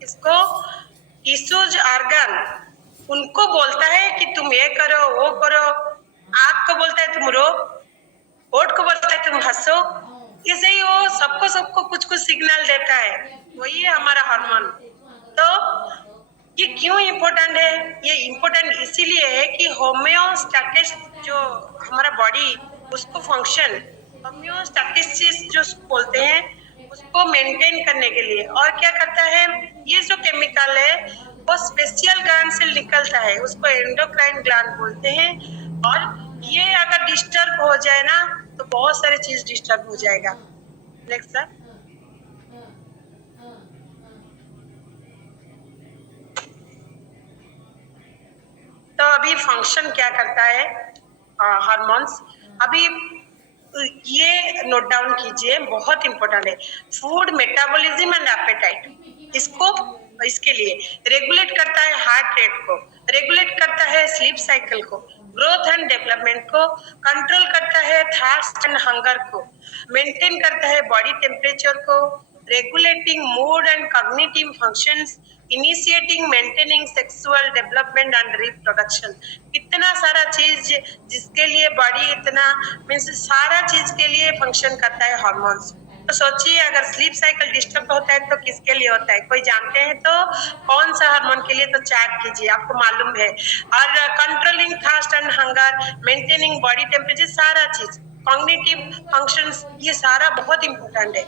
इसको tissues organ उनको बोलता है कि तुम ये करो वो करो। आँख को बोलता है तुम रो, होठ को बोलता है तुम हंसो। ऐसे ही वो सबको सबको कुछ कुछ सिग्नल देता है, वही है हमारा हार्मोन। तो ये क्यों इम्पोर्टेंट है? ये इम्पोर्टेंट इसीलिए है कि होम्योस्टैटिस जो हमारा बॉडी उसको फंक्शन होम्योस्टैटिस जो बोलते हैं उसको मेंटेन करने के लिए। और क्या करता है, ये जो केमिकल है वो स्पेशल ग्लैंड से निकलता है, उसको एंडोक्राइन ग्लैंड बोलते हैं। और ये अगर डिस्टर्ब हो जाए ना तो बहुत सारी चीज डिस्टर्ब हो जाएगा। Next sir. तो अभी फंक्शन क्या करता है हार्मोन्स, अभी ये नोट डाउन कीजिए, बहुत इंपॉर्टेंट है। फूड मेटाबॉलिज्म एंड एपेटाइट, इसके लिए रेगुलेट करता है हार्ट रेट को, रेगुलेट करता है स्लीप साइकिल को, ग्रोथ एंड डेवलपमेंट को, कंट्रोल करता है थर्स्ट एंड हंगर को, मेंटेन करता है बॉडी टेम्परेचर को, regulating mood and cognitive functions, initiating maintaining sexual development and reproduction। इतना सारा चीज जिसके लिए बॉडी इतना मीन्स सारा चीज के लिए फंक्शन करता है हार्मोन्स। तो सोचिए अगर स्लीप साइकिल डिस्टर्ब होता है तो किसके लिए होता है, कोई जानते हैं तो कौन सा हार्मोन के लिए? तो चेक कीजिए, आपको मालूम है। और controlling thirst and hunger, maintaining body temperature, सारा चीज कॉग्निटिव फंक्शंस, ये सारा बहुत इंपॉर्टेंट है।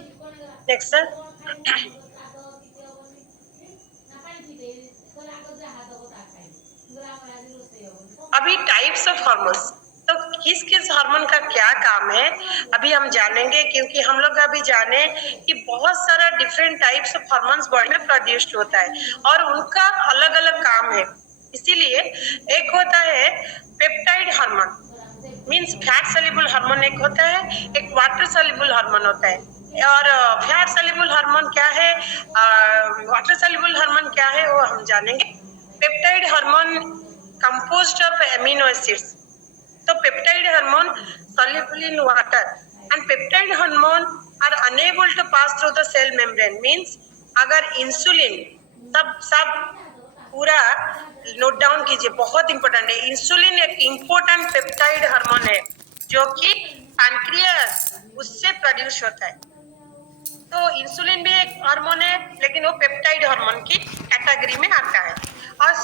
Next sir. अभी टाइप्स ऑफ हार्मोन्स, तो किस किस हार्मोन का क्या काम है अभी हम जानेंगे, क्योंकि हम लोग अभी जाने कि बहुत सारा different types of hormones body में प्रोड्यूस्ड होता है और उनका अलग अलग काम है। इसीलिए एक होता है peptide hormone, means fat soluble hormone एक होता है, एक वाटर सोल्यूबल हार्मोन होता है। और फैट सोल्यूबल हार्मोन क्या है, वाटर सोल्यूबल हार्मोन क्या है, वो हम जानेंगे। Peptide hormone composed of amino acids, तो peptide hormone soluble in water and peptide hormone are unable to pass through the cell membrane, means अगर इंसुलिन सब पूरा नोट डाउन कीजिए, बहुत इंपॉर्टेंट है। इंसुलिन एक इंपॉर्टेंट पेप्टाइड हार्मोन है जो कि पैनक्रियास उससे प्रोड्यूस होता है। तो इंसुलिन भी एक हार्मोन है लेकिन वो पेप्टाइड हार्मोन की कैटेगरी में आता है। और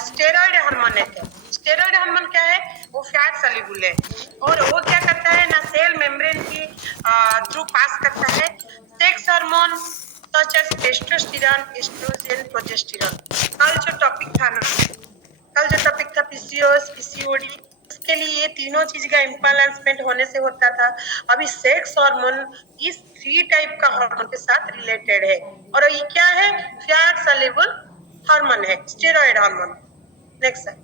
स्टेरॉइड हार्मोन है, स्टेरॉइड हार्मोन क्या है, वो फैट सोल्यूबल है और वो क्या करता है ना सेल मेम्ब्रेन की थ्रू पास करता है। Sex hormone such as testosterone, estrogen, progesterone. कल जो टॉपिक था पीसीओएस, पीसीओडी, इसके लिए ये तीनों चीज का इम्बैलेंसमेंट होने से होता था। अभी सेक्स हार्मोन इस 3 टाइप का हार्मोन के साथ रिलेटेड है और ये क्या है, फैट सोल्यूबल हार्मोन है, स्टेरॉइड हार्मोन। Next sir.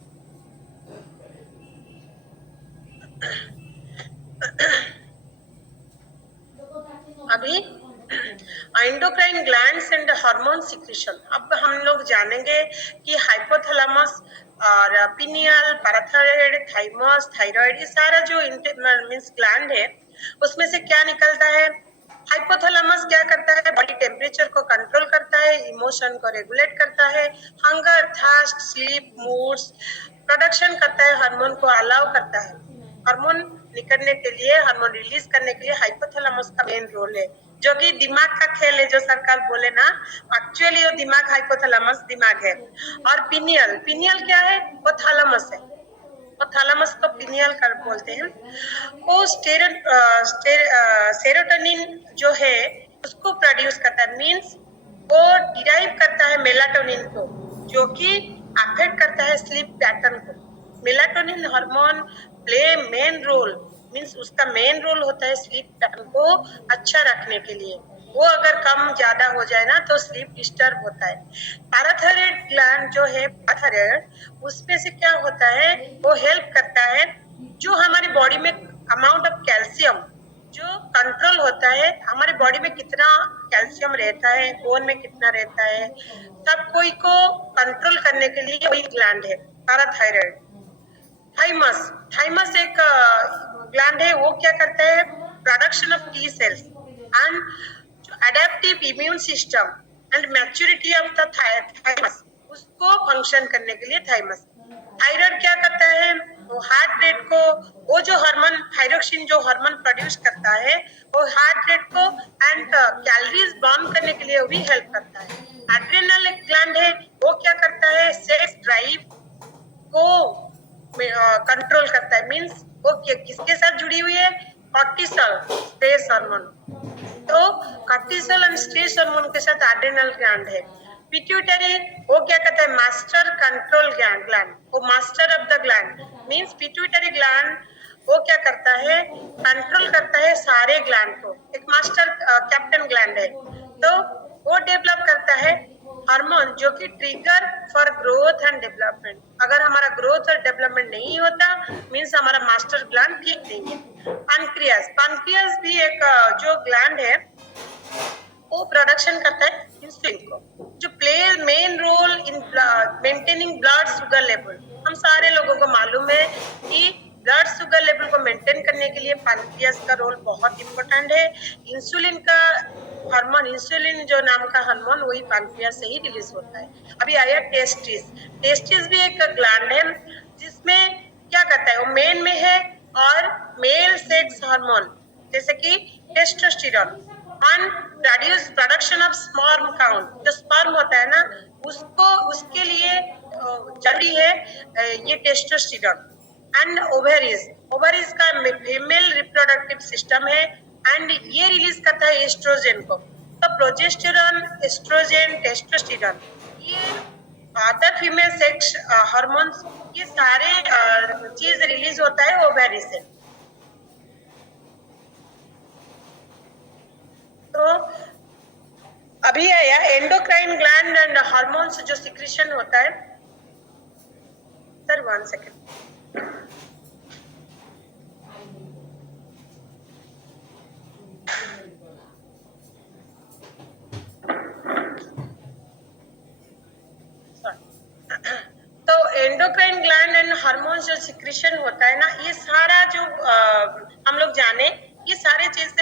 अभी endocrine glands and hormone secretion, अब हम लोग जानेंगे कि हाइपोथैलेमस और पिनियल, पैराथायराइड, थाइमस, थायराइड, ये सारा जो मींस ग्लैंड है उसमें से क्या निकलता है। हाइपोथैलेमस क्या करता है, बॉडी टेम्परेचर को कंट्रोल करता है, इमोशन को रेगुलेट करता है, hunger, thirst, sleep, moods production करता है, हार्मोन को अलाउ करता है। हार्मोन निकलने के लिए, हार्मोन रिलीज करने के लिए हाइपोथैलेमस का मेन रोल है, जो कि दिमाग का खेल है, जो सरकार बोले ना, एक्चुअली वो दिमाग हाइपोथैलेमस दिमाग है। और पिनियल, पिनियल क्या है, वो थैलेमस है, वो थैलेमस को पिनियल कर बोलते हैं। वो सेरोटोनिन जो है उसको प्रोड्यूस करता है, मींस वो डिराइव करता है मेलाटोनिन को, जो कि अफेक्ट करता है स्लीप पैटर्न को। Melatonin hormone play main role, means उसका मेन रोल होता है स्लीप पैटर्न को अच्छा रखने के लिए। वो अगर कम ज्यादा हो जाए ना तो स्लीप डिस्टर्ब होता है। पैराथायराइड ग्लैंड जो है पैराथायराइड, उसमें से क्या होता है, वो हेल्प करता है जो हमारी बॉडी में अमाउंट ऑफ कैल्शियम जो कंट्रोल होता है, हमारे बॉडी में कितना कैल्शियम रहता है, बोन में कितना रहता है, सब कोई को कंट्रोल करने के लिए वही ग्लैंड है पैराथायराइड। थाइमस, थाइमस एक ग्लैंड है, वो क्या करता है, production of T cells and adaptive immune system, and maturity of the thymus, उसको फंक्शन करने के लिए थाइमस। थायराइड क्या करता है, वो हार्ट रेट को, वो जो हार्मोन थायरोक्सिन जो हार्मोन प्रोड्यूस करता है, वो हार्ट रेट को एंड कैलोरीज बर्न करने के लिए भी हेल्प करता है। एड्रेनल एक ग्लैंड है, वो क्या करता है, सेक्स ड्राइव को कंट्रोल करता है। मींस वो किसके साथ जुड़ी हुई है, कॉर्टिसोल स्ट्रेस हार्मोन। तो कॉर्टिसोल एंड स्ट्रेस हार्मोन के साथ एड्रेनल ग्लैंड है। पिट्यूटरी वो क्या कहता है, मास्टर कंट्रोल ग्लैंड, वो master of the gland. Means pituitary gland वो क्या करता है, कंट्रोल करता है सारे ग्लैंड को, एक मास्टर कैप्टन ग्लैंड है। तो वो डेवलप करता है हार्मोन जो कि trigger for growth and development. अगर हमारा ग्रोथ और डेवलपमेंट नहीं होता, मींस हमारा मास्टर ग्लैंड ठीक नहीं है। पैनक्रियास, पैनक्रियास भी एक जो ग्लैंड है, वो प्रोडक्शन करता है इंसुलिन को, जो play main role in maintaining blood sugar level. हम सारे लोगों को मालूम है कि ब्लड शुगर लेवल को मेंटेन करने के लिए पैनक्रियास का रोल बहुत इंपॉर्टेंट है। इंसुलिन का हार्मोन, इंसुलिन जो नाम का हार्मोन, वही पैनक्रियास से ही रिलीज होता है। अभी आया टेस्टिस। टेस्टिस भी एक ग्लैंड है जिसमें क्या करता है, वो मेन में है और मेल सेक्स हार्मोन जैसे कि testosterone and production of sperm count, जो स्पर्म होता है ना, उसको उसके लिए जरूरी है ये टेस्टोस्टेरोन। एंड ओवरीज, ओवरीज का फीमेल रिप्रोडक्टिव सिस्टम है एंड ये रिलीज करता है एस्ट्रोजन को। तो प्रोजेस्टेरॉन, एस्ट्रोजन, टेस्टोस्टेरोन, ये अदर फीमेल सेक्स हार्मोन्स, ये सारे चीज रिलीज होता है ओवरी से। तो अभी आया एंडोक्राइन ग्लैंड एंड हार्मोन्स जो सिक्रीशन होता है। Sir 1 second. तो एंडोक्राइन ग्लैंड एंड हार्मोन्स जो सिक्रीशन होता है ना, ये सारा जो हम लोग जाने, ये सारे चीज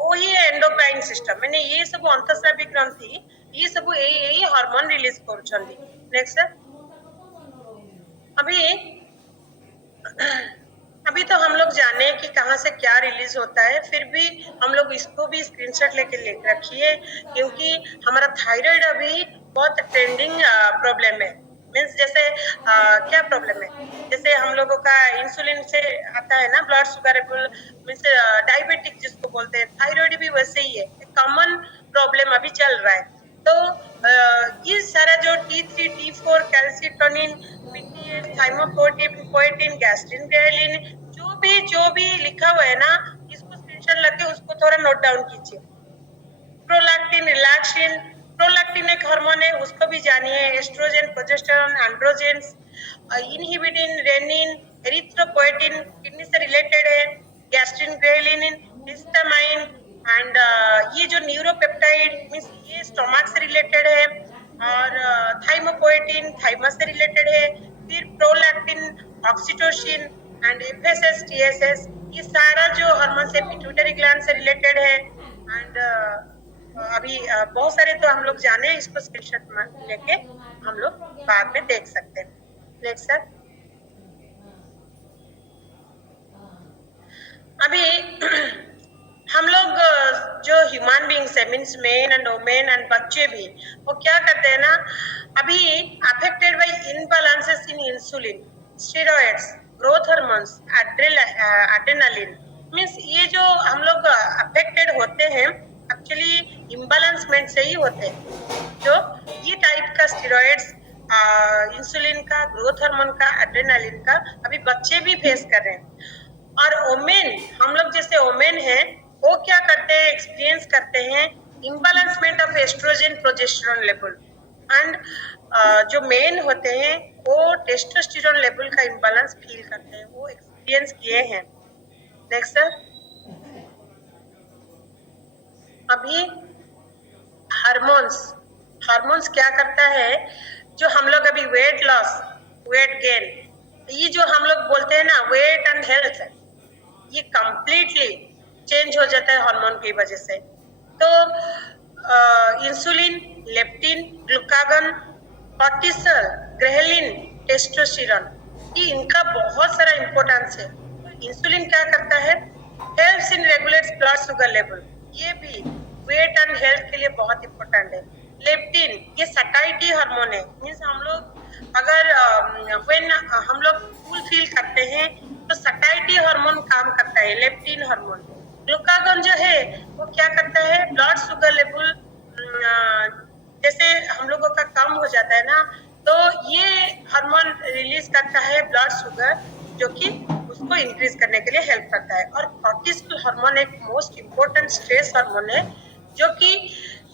वही है एंडोक्राइन सिस्टम। मैंने ये सब अंतःस्रावी ग्रंथि, ये सब यही हार्मोन रिलीज करूछंदी। Next sir. अभी तो हम लोग जाने कि कहाँ से क्या रिलीज होता है, फिर भी हम लोग इसको भी स्क्रीनशॉट लेके रखिए, क्योंकि हमारा थायराइड अभी बहुत ट्रेंडिंग प्रॉब्लम है। मीन्स जैसे क्या प्रॉब्लम है, जैसे हम लोगों का इंसुलिन से आता है ना blood sugar level, means diabetic जिसको बोलते हैं, थायराइड भी वैसे ही है, कॉमन प्रॉब्लम अभी चल रहा है। तो ये सारा जो T3, T4, calcitonin, थाइमोपोएटिन, gastrin ghrelin, जो भी लिखा हुआ है ना, इसको स्क्रीनशॉट लेके उसको थोड़ा नोट डाउन कीजिए। प्रोलैक्टिन, रिलैक्सिन, प्रोलैक्टिन एक हार्मोन है, उसको भी जानिए। Oestrogen, progesterone, androgens, inhibin, renin, erythropoietin kidney से रिलेटेड है, गैस्ट्रिन ग्रेलिन, हिस्टामाइन एंड ये जो न्यूरोपेप्टाइड मींस ये स्टमक से रिलेटेड है, और थाइमोपोएटिन थाइमस से रिलेटेड है। फिर prolactin, oxytocin and FSH, TSH, ये सारा जो हार्मोन से पिट्यूटरी ग्लैंड से रिलेटेड है। एंड अभी बहुत सारे तो हम लोग जाने, इसको स्क्रीनशॉट लेके हम लोग बाद में देख सकते हैं। Next sir. अभी हम लोग जो ह्यूमन बींग्स है, means men and women and बच्चे भी, वो क्या करते हैं ना, अभी affected by imbalances in insulin, steroids, growth hormones, adrenaline. Means ये जो हम लोग अफेक्टेड होते हैं, एक्चुअली इम्बैलेंसमेंट से ही होते हैं। जो ये टाइप का स्टेरॉइड्स, इंसुलिन का, ग्रोथ हार्मोन का, एड्रेनालिन का अभी बच्चे भी फेस कर रहे हैं। और ओमेन, हम लोग जैसे ओमेन है, वो क्या करते हैं, एक्सपीरियंस करते हैं imbalancement of oestrogen progesterone level. And जो मेन होते हैं वो टेस्टोस्टेरोन लेवल का इम्बैलेंस फील करते हैं, वो एक्सपीरियंस किए हैं। Next sir. अभी हार्मोन्स, हार्मोन्स क्या करता है, जो हम लोग अभी वेट लॉस, वेट गेन, ये जो हम लोग बोलते हैं ना वेट एंड हेल्थ, ये कंप्लीटली चेंज हो जाता है हार्मोन की वजह से। तो insulin leptin, glucagon, cortisol, ghrelin, testosterone, ये इनका बहुत सारा इंपॉर्टेंस है। इंसुलिन क्या करता है? Helps in regulates blood sugar level, ये भी वेट एंड हेल्थ के लिए बहुत इंपॉर्टेंट है। लेप्टिन ये सटाइटी हार्मोन है, मीन्स हम लोग अगर व्हेन हम लोग फुल फील करते हैं तो सटाइटी हार्मोन काम करता है, लेप्टिन हार्मोन। ग्लूकागन जो है वो क्या करता है? ब्लड शुगर लेवल जैसे हम लोगों का कम हो जाता है ना, तो ये हार्मोन रिलीज करता है ब्लड शुगर, जो कि उसको इंक्रीज करने के लिए हेल्प करता है। और कॉर्टिसोल हार्मोन एक मोस्ट इम्पोर्टेंट स्ट्रेस हार्मोन है, जो कि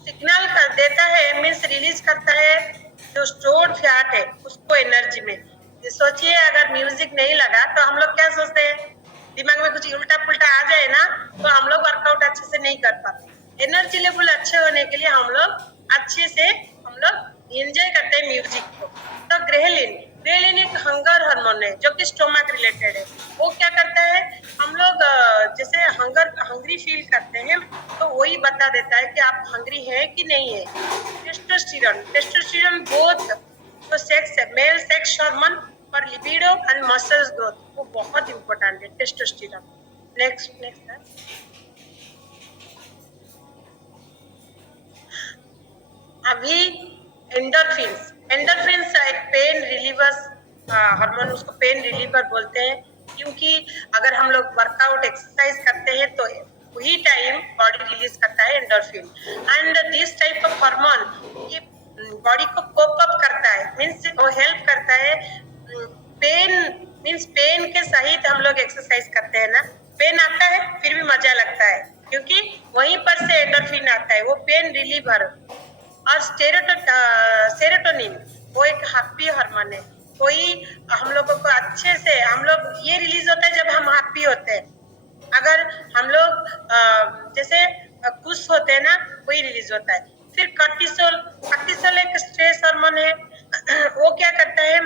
सिग्नल कर देता है, मीन्स रिलीज करता है जो स्टोर्ड फैट है उसको एनर्जी में। सोचिए अगर म्यूजिक नहीं लगा तो हम लोग क्या सोचते हैं? दिमाग में कुछ उल्टा पुल्टा आ जाए ना तो हम लोग वर्कआउट अच्छे से नहीं कर पाते। एनर्जी लेवल अच्छे होने के लिए हम लोग अच्छे से एंजॉय करते हैं म्यूजिक को। तो ग्रेलिन एक हंगर हार्मोन है जो कि स्टोमक रिलेटेड है। वो क्या करता है? हम लोग जैसे हंग्री फील करते हैं तो वही बता देता है कि आप हंग्री है कि नहीं है। टेस्टोस्टेरोन बोथ जो सेक्स है, male sex hormone for libido and muscles growth, वो बहुत इंपॉर्टेंट है टेस्टोस्टेरोन। नेक्स्ट अभी एंडोर्फिन्स एक पेन रिलीवर्स हार्मोन, उसको पेन रिलीवर बोलते हैं, क्योंकि अगर हम लोग वर्कआउट एक्सरसाइज करते हैं तो वही टाइम बॉडी रिलीज करता है endorphin. And this type of hormone ये बॉडी को कोप अप करता है, मीन्स वो हेल्प करता है। पेन के सहित हम लोग एक्सरसाइज करते हैं ना, पेन आता है फिर भी मजा लगता है, क्योंकि वहीं पर से एंडोर्फिन आता है, वो पेन रिलीवर। और सेरोटोनिन वो एक हैप्पी हार्मोन है। कोई हम लोगों को अच्छे से हम लोग ये रिलीज होता है जब हम हैप्पी होते हैं। अगर हम लोग जैसे खुश होते हैं ना, वही रिलीज होता है। फिर कॉर्टिसोल एक स्ट्रेस हार्मोन है। वो क्या करता है?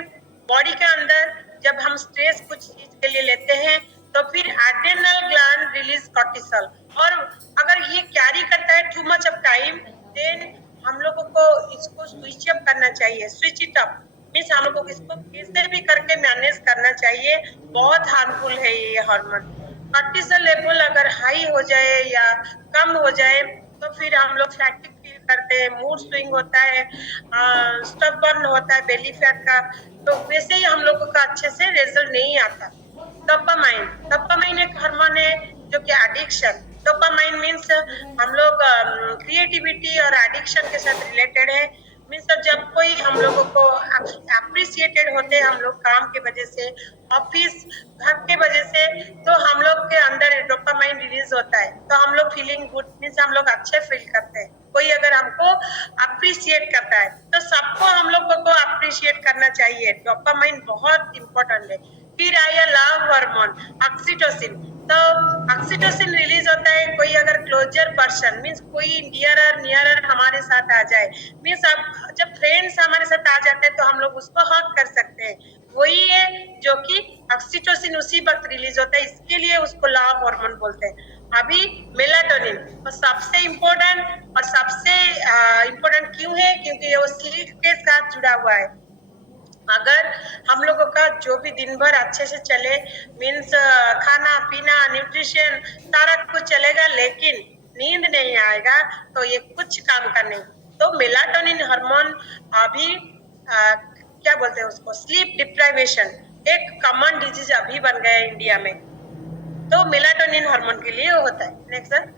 बॉडी के अंदर जब हम स्ट्रेस कुछ चीज के लिए लेते हैं तो फिर एड्रेनल ग्लैंड रिलीज कॉर्टिसोल, और अगर ये कैरी करता है too much of time then हम लोगों को इसको स्विच अप करना चाहिए। स्विच इट अप मीन्स हम लोगों को इसको कैसे भी करके मैनेज करना चाहिए, बहुत हार्मफुल है ये हार्मोन। कॉर्टिसोल लेवल अगर हाई हो जाए या कम हो जाए तो फिर हम लोग फैटिक फील करते हैं, मूड स्विंग होता है, स्टबर्न होता है बेली फैट का, तो वैसे ही हम लोगों का अच्छे से रिजल्ट नहीं आता। डोपामाइन एक हार्मोन है जो कि एडिक्शन, डोपामाइन मीन्स हम लोग क्रिएटिविटी और एडिक्शन के साथ रिलेटेड है। मीन्स जब कोई हम लोगों को अप्रिसिएटेड होते हैं हम लोग काम के वजह से, ऑफिस घर के वजह से, तो हम लोग के अंदर डोपामाइन रिलीज होता है, तो हम लोग फीलिंग गुड मीन्स हम लोग अच्छे फील करते हैं। कोई अगर हमको अप्रिशिएट करता है तो सबको हम लोगों को अप्रिशिएट करना चाहिए, डोपामाइन बहुत इंपॉर्टेंट है। फिर आया लव हार्मोन ऑक्सीटोसिन, तो ऑक्सीटोसिन रिलीज होता है कोई अगर क्लोजर पर्सन मीन्स कोई नियरर हमारे साथ आ जाए, मीन्स अब जब फ्रेंड्स हमारे साथ आ जाते हैं तो हम लोग उसको हग कर सकते हैं, वही है जो कि ऑक्सीटोसिन उसी वक्त रिलीज होता है, इसके लिए उसको लव हार्मोन बोलते हैं। अभी मेलाटोनिन और सबसे इम्पोर्टेंट, और सबसे इम्पोर्टेंट क्यों है? क्योंकि वो स्लीप के साथ जुड़ा हुआ है। अगर हम लोगों का जो भी दिन भर अच्छे से चले, मीन्स खाना पीना न्यूट्रिशन सारा कुछ चलेगा, लेकिन नींद नहीं आएगा तो ये कुछ काम का नहीं। तो मेलाटोनिन हार्मोन अभी क्या बोलते हैं उसको, स्लीप डिप्राइवेशन एक कॉमन डिजीज अभी बन गया है इंडिया में, तो मेलाटोनिन हार्मोन के लिए होता है। Next sir.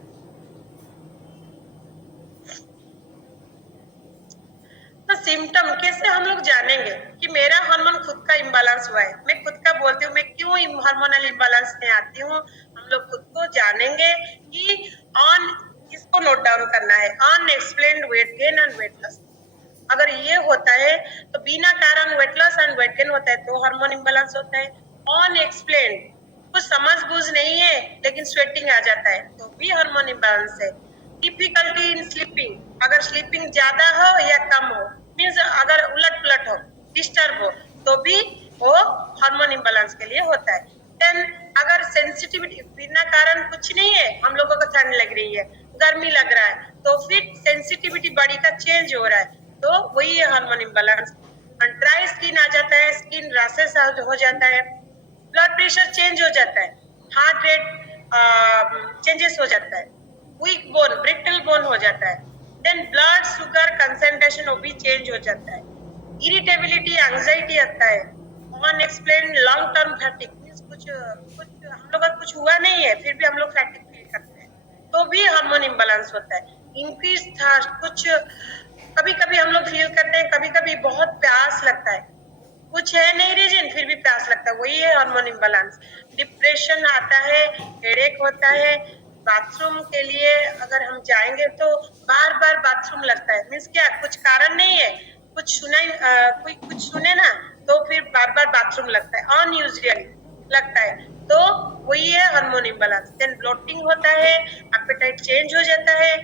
तो सिम्टम कैसे हम लोग जानेंगे कि मेरा हार्मोन खुद का इम्बैलेंस हुआ है? मैं खुद का बोलती हूँ, मैं क्यों हार्मोनल इम्बैलेंस में आती हूँ? हम लोग खुद को जानेंगे कि ऑन इसको नोट डाउन करना है, unexplained wait gain and weight loss. अगर ये होता है तो बिना कारण weight loss and weight gain होता है तो हार्मोन इम्बैलेंस होता है। अनएक्सप्लेन्ड कुछ समझ बूझ नहीं है लेकिन स्वेटिंग आ जाता है तो भी हार्मोन इम्बैलेंस है। डिफिकल्टी इन स्लीपिंग, अगर स्लीपिंग ज्यादा हो या कम हो, मीन्स अगर उलट पुलट हो, डिस्टर्ब हो, तो भी वो हार्मोन इम्बैलेंस के लिए होता है। देन अगर सेंसिटिविटी बिना कारण कुछ नहीं है, हम लोगों को ठंड लग रही है गर्मी लग रहा है, तो फिर सेंसिटिविटी बॉडी का चेंज हो रहा है, तो वही है हार्मोन इम्बैलेंस। ड्राई स्किन आ जाता है, स्किन रैशेस हो जाता है, ब्लड प्रेशर चेंज हो जाता है, हार्ट रेट चेंजेस हो जाता है, वीक बोन ब्रिटल बोन हो जाता है, देन ब्लड शुगर कंसेंट्रेशन वो भी चेंज हो जाता है, इरिटेबिलिटी एंजाइटी आता है, अनएक्सप्लेन लॉन्ग टर्म फैटिक, मींस कुछ कुछ हम लोग का कुछ हुआ नहीं है फिर भी हम लोग फैटिक फील करते हैं, तो भी हार्मोन इम्बैलेंस होता है। इंक्रीज थर्स्ट, कुछ कभी कभी हम लोग फील करते हैं, कभी कभी बहुत प्यास लगता है, कुछ है नहीं रीजन फिर भी प्यास लगता है, वही है हार्मोन इम्बैलेंस। डिप्रेशन आता है, हेडेक होता है, बाथरूम के लिए अगर हम जाएंगे तो बार बार बाथरूम लगता है, मीन्स क्या कुछ कारण नहीं है, कुछ कोई कुछ सुने ना तो फिर बार बार बाथरूम लगता है, अनयूजुअली लगता है, तो वही है हार्मोन इम्बैलेंस। देन ब्लोटिंग होता है, एपेटाइट चेंज हो जाता है,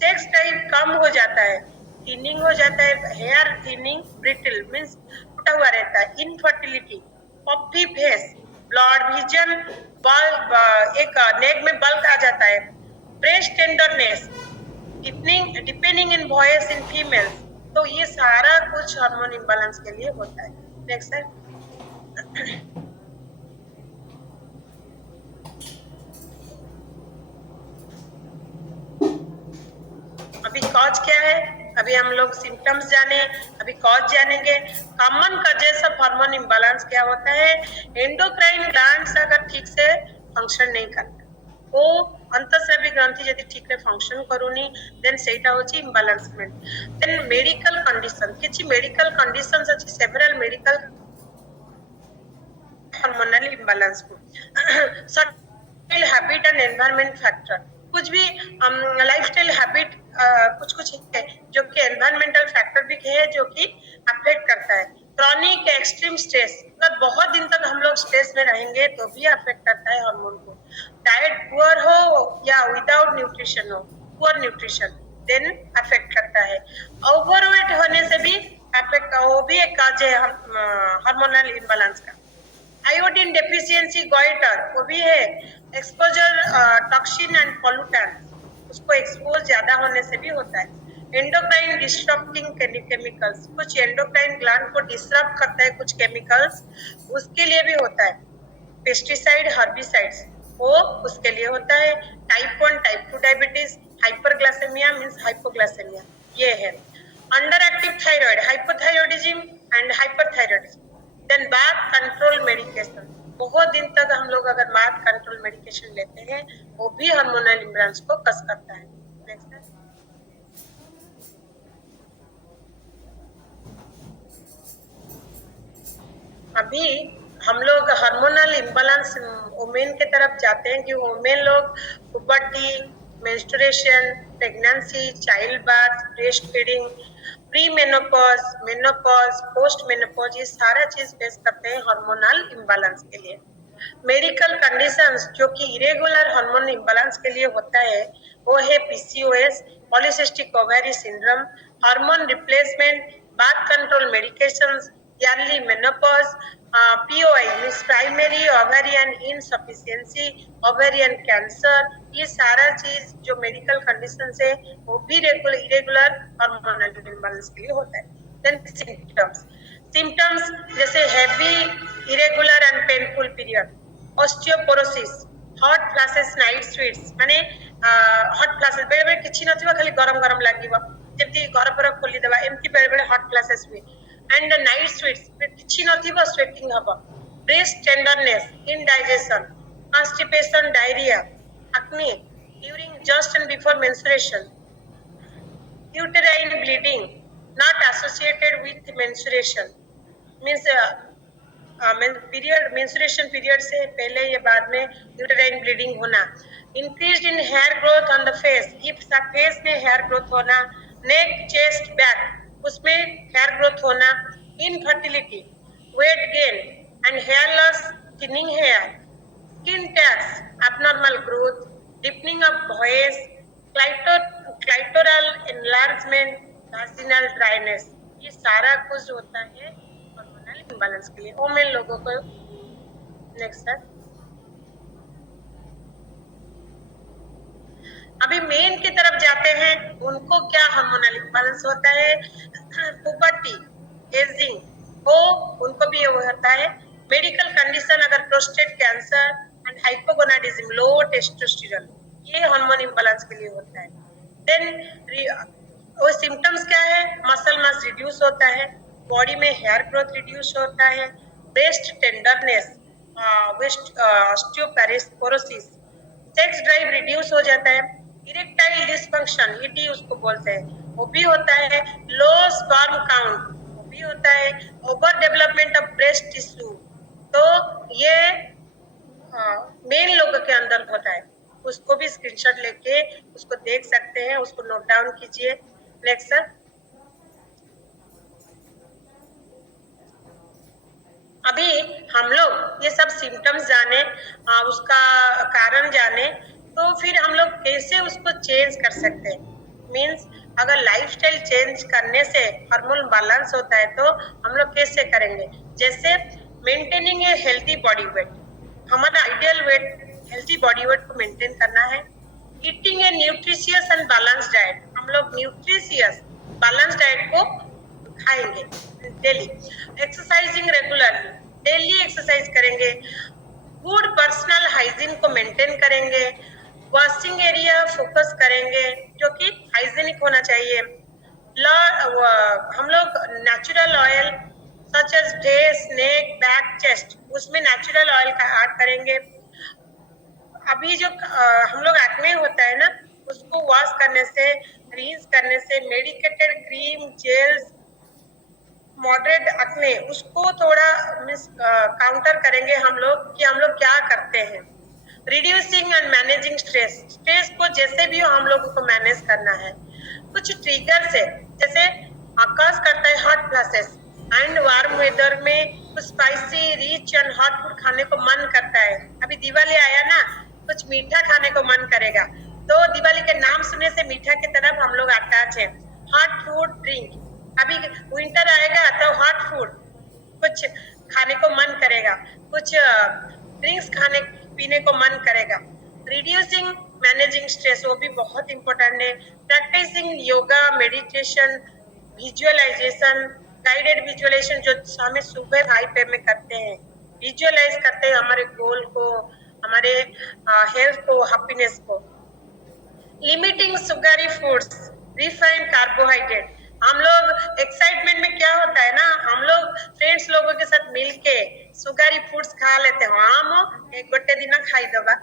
सेक्स टाइम कम हो जाता है, थिनिंग हो जाता है, हेयर थिनिंग, ब्रिटल मीन्स टूटा हुआ रहता है, infertility, puffy face, blood vision, bulb, एक नेक में बल्क आ जाता है, breast tenderness, depending in voice in females, तो ये सारा कुछ हार्मोन इम्बैलेंस के लिए होता है। नेक्स्ट है, अभी कॉज क्या है, अभी हम लोग सिम्टम्स जाने, अभी कॉज जानेंगे। Common causes of hormone imbalance क्या होता है, एंडोक्राइन ग्लैंड्स अगर ठीक से फंक्शन नहीं करता, वो अंतःस्रावी ग्रंथि यदि ठीक से फंक्शन करूनी, देन सेटा होची इम्बैलेंसमेंट। देन मेडिकल कंडीशन, किछि मेडिकल कंडीशंस अछि, सेवरल मेडिकल हार्मोनल इम्बैलेंस को certain habit and environment factor, कुछ भी लाइफस्टाइल हैबिट कुछ कुछ है जो कि एनवायरमेंटल फैक्टर भी है जो कि अफेक्ट करता है। क्रॉनिक एक्सट्रीम स्ट्रेस, अगर बहुत दिन तक हम लोग स्ट्रेस में रहेंगे तो भी अफेक्ट करता है हार्मोन को। डाइट पुअर हो या विदाउट न्यूट्रिशन हो, पुअर न्यूट्रिशन, देन अफेक्ट करता है। ओवरवेट होने से भी अफेक्ट, वो भी एक काज है हार्मोनल इम्बैलेंस का। आयोडीन डेफिशिएंसी गोइटर, वो भी है। एक्सपोजर टॉक्सिन एंड पोल्यूटेंट्स, उसको एक्सपोज ज्यादा होने से भी होता है। एंडोक्राइन डिस्टर्बिंग केमिकल्स, कुछ एंडोक्राइन ग्लैंड को डिस्टर्ब करता है कुछ केमिकल्स, उसके लिए भी होता है। पेस्टिसाइड, हर्बिसाइड्स, वो उसके लिए होता है। Type 1 type 2 diabetes, hyperglycaemia means hypoglycaemia, ये है। Under active thyroid, hypothyroidism and hyperthyroidism. Then birth control medication, बहुत दिन तक हम लोग अगर बाथ कंट्रोल मेडिकेशन लेते हैं वो भी हार्मोनल इम्बैलेंस को कस करता है। नेक्स्ट है, अभी हम लोग हार्मोनल इम्बैलेंस वुमेन के तरफ जाते हैं कि वुमेन लोग puberty, menstruation, pregnancy, child birth, breast feeding, pre menopause, menopause, post menopause, ये सारा चीज फेस करते हैं हार्मोनल इम्बैलेंस के लिए। मेडिकल कंडीशंस जो कि इरेगुलर हार्मोन इम्बैलेंस के लिए होता है वो है PCOS, polycystic ovary syndrome, hormone replacement, bath control medications, yearly menopause, POI means primary ovarian insufficiency, ovarian cancer, ये सारा चीज जो मेडिकल कंडीशन है वो भी इरेगुलर हार्मोनल इम्बैलेंस के लिए होता है। देन सिम्टम्स, सिम्टम्स जैसे heavy irregular and painful period, osteoporosis, hot flashes, night sweets, माने हॉट फ्लैशेस बेले बेले किछि नथिबा खाली गरम गरम लागिबा, जेमति घर पर खोली देबा एमति बेले बेले हॉट फ्लैशेस हुए, एंड नाइट स्वीट्स किछि नथिबा स्वेटिंग हबा, breast tenderness, indigestion, constipation, diarrhoea, acne during just and before menstruation, uterine bleeding not associated with menstruation means period menstruation period से पहले या बाद में यूटेराइन ब्लीडिंग होना, increase in hair growth on the face, if face में hair growth होना, neck, chest, back उसमें hair growth होना, infertility, weight gain and hair loss, thinning hair, skin tags, abnormal growth, deepening of voice, clitoral enlargement, vaginal dryness, ये सारा कुछ होता है hormonal imbalance के लिए वुमेन लोगों को। नेक्स्ट है, अभी मेन की तरफ जाते हैं, उनको क्या हार्मोनल इम्बैलेंस होता है, पुबर्टी, एजिंग, वो उनको भी ये होता है। मेडिकल कंडीशन अगर prostate cancer and hypogonadism, low testosterone, ये हार्मोन इम्बैलेंस के लिए होता है। देन वो सिम्टम्स क्या है, मसल मास रिड्यूस होता है, बॉडी में हेयर ग्रोथ रिड्यूस होता है, breast tenderness, west osteoporosis, sex drive reduce हो जाता है, इरेक्टाइल डिसफंक्शन, ईडी उसको बोलते हैं, वो भी होता है, लो स्पर्म काउंट, वो भी होता है, over development of breast tissue, तो ये मेन लोगों के अंदर होता है। उसको भी स्क्रीनशॉट लेके उसको देख सकते हैं, उसको नोट डाउन कीजिए। Next sir. अभी हम लोग ये सब सिम्टम्स जाने, उसका कारण जाने, तो फिर हम लोग कैसे उसको चेंज कर सकते हैं। मीन्स अगर लाइफस्टाइल चेंज करने से हार्मोन बैलेंस होता है तो हम लोग कैसे करेंगे। जैसे maintaining a healthy body weight, हमारा ideal weight, healthy body weight को मेंटेन करना है। Eating a nutritious and balance diet, हम लोग न्यूट्रिशियस बैलेंस डाइट को खाएंगे daily. Exercising regularly, daily exercise करेंगे। गुड पर्सनल हाइजीन को मेंटेन करेंगे। वॉशिंग एरिया फोकस करेंगे जो कि हाइजीनिक होना चाहिए। हम लोग natural oil such as face, neck, back, chest, उसमें नेचुरल ऑयल का ऐड करेंगे। अभी जो हम लोग एक्ने होता है ना, उसको वॉश करने से, रिंस करने से, medicated cream, gels, moderate acne, उसको थोड़ा काउंटर करेंगे हम लोग कि हम लोग क्या करते हैं। Reducing and managing stress, stress को जैसे भी हो हम लोगों को मैनेज करना है। कुछ ट्रिगर से, जैसे आकाश करता है hot flashes and warm weather में कुछ spicy, rich and hot food खाने को मन करता है। अभी दिवाली आया ना, कुछ मीठा खाने को मन करेगा, तो दिवाली के नाम सुनने से मीठा की तरफ हम लोग अटैच है। हॉट फूड ड्रिंक, अभी विंटर आएगा तो हॉट फूड कुछ खाने को मन करेगा, कुछ ड्रिंक्स खाने पीने को मन करेगा। रिड्यूसिंग मैनेजिंग स्ट्रेस, वो भी बहुत इंपॉर्टेंट है। Practising yoga, meditation, visualisation, guided visualisation, जो हमें सुबह हाई पे में करते हैं, विजुअलाइज करते हैं हमारे गोल को, हमारे हेल्थ को, हैप्पीनेस को। Limiting Sugri foods, refined carbohydrate, हम लोग एक्साइटमेंट में क्या होता है ना, हम लोग फ्रेंड्स लोगों के साथ मिलके सुगारी फूड्स खा लेते हैं। हम एक गोटे दिन खाई दबा,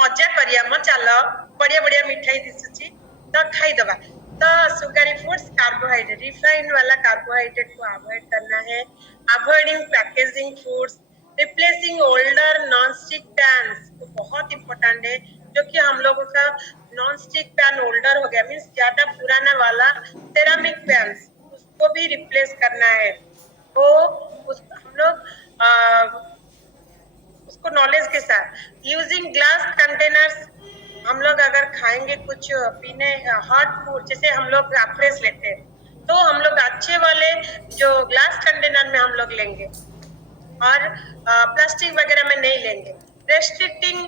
मजा करिया म चलो, बढ़िया बढ़िया मिठाई दिसुची तो खाई दबा। तो सुगारी फूड्स, कार्बोहाइड्रेट, रिफाइंड वाला कार्बोहाइड्रेट को अवॉइड करना है। Avoiding packaging foods, replacing older non stick pans, तो बहुत इंपॉर्टेंट है। जो कि हम लोगों का नॉन स्टिक पैन ओल्डर हो गया, मीन्स ज्यादा पुराना वाला सेरामिक पैन, उसको भी रिप्लेस करना है। तो हम लोग उसको नॉलेज के साथ यूजिंग ग्लास कंटेनर्स, हम लोग अगर खाएंगे कुछ पीने हॉट फूड, जैसे हम लोग फ्रेश लेते हैं, तो हम लोग अच्छे वाले जो ग्लास कंटेनर में हम लोग लेंगे और प्लास्टिक वगैरह में नहीं लेंगे। रेस्ट्रिक्टिंग